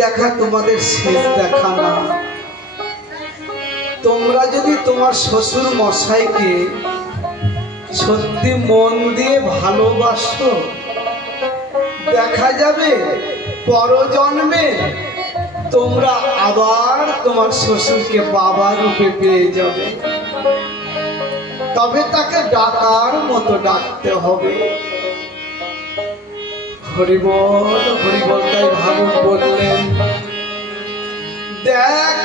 দেখা তোমাদের শেষ দেখা না। তোমরা যদি তোমার শ্বশুর মশাইকে সত্যি মন দিয়ে ভালোবাসো, দেখা যাবে পরজন্মে তোমরা আবার তোমার শ্বশুরকে বাবা রূপে পেয়ে যাবে। তবে তাকে ডাকার মতো ডাকতে হবে। হরিবল হরিবল তাই ভাবুক বললেন দেখ